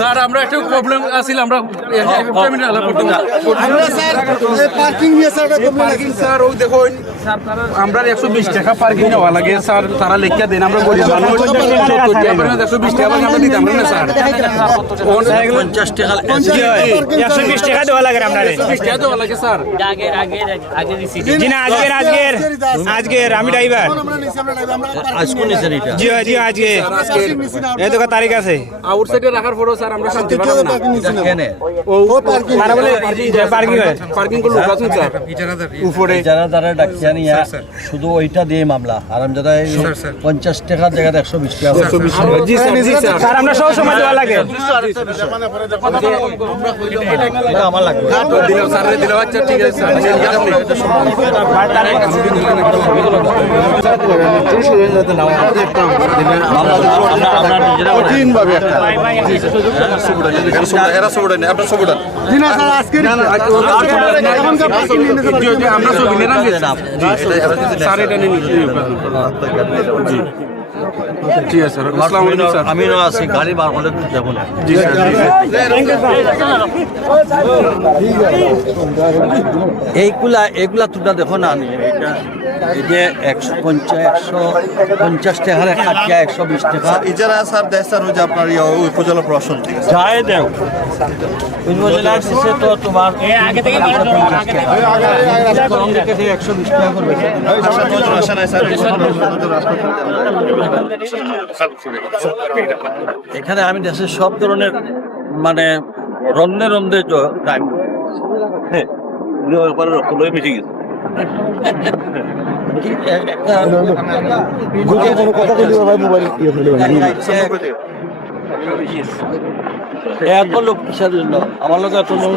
sir আমরা একটু problem আছিল আমরা পেমেন্ট আলাপ করতে আমরা স্যার পার্কিং নিয়ে স্যার পার্কিং স্যার ওই দেখুন আমরা 120 টাকা পার্কিং নেওয়া লাগে স্যার তারা লেখা দেন আমরা গরিব মানুষ 120 টাকা আমরা দিতাম না স্যার 50 টাকা 120 টাকা দেওয়া লাগে আপনারে 120 টাকা দেওয়া লাগে স্যার আগে দিছি জি না আজকের আমি ড্রাইভার আজকে নিছেন এটা জি আজকে এই তো তারিখ আছে আউটসাইডে রাখার পরও স্যার আমরা শান্তি পালাম না কেনে ও পার্কিং তারা বলে পার্কিং হয় পার্কিং গুলো আছে স্যার উপরে যারা যারা ডাকিয়া নিয়া শুধু ওইটা দিয়ে মামলা আরামজাদা 50 টাকার জায়গায় 120 টাকা জি স্যার জি স্যার স্যার আমরা সব সময় দেওয়া লাগে এটা আমার লাগবে দিলাম স্যার দিলাম আচ্ছা ঠিক আছে স্যার কঠিনভাবে একটা এরা সবুড়া নেই আপনার সবুড়া জি না স্যার আজকে এখনকার পার্কিং নিয়ে নিতে পারবেন আমরা সব নিলাম স্যার এটা নিয়ে জি ঠিক আছে স্যার আসসালামু আলাইকুম স্যার আমি না আছি গাড়ি বার করলে যাব না জি স্যার এইগুলা তোমরা দেখো না আমি এই যে 150 টাকার খাটিয়া 120 টাকা ইজারা স্যার দেয় স্যার ওই যে আপনার উপজেলা প্রশাসন থেকে যায় দেও উপজেলার শেষে তো তোমার আগে থেকে কম রেখেছে 120 টাকা করবে এখানে আমি দেশের সব ধরনের মানে রন্ধে রন্ধে টাইম হ্যাঁ বেঁচে গেছে এত লোক কিসের জন্য আমার লোক এত লোক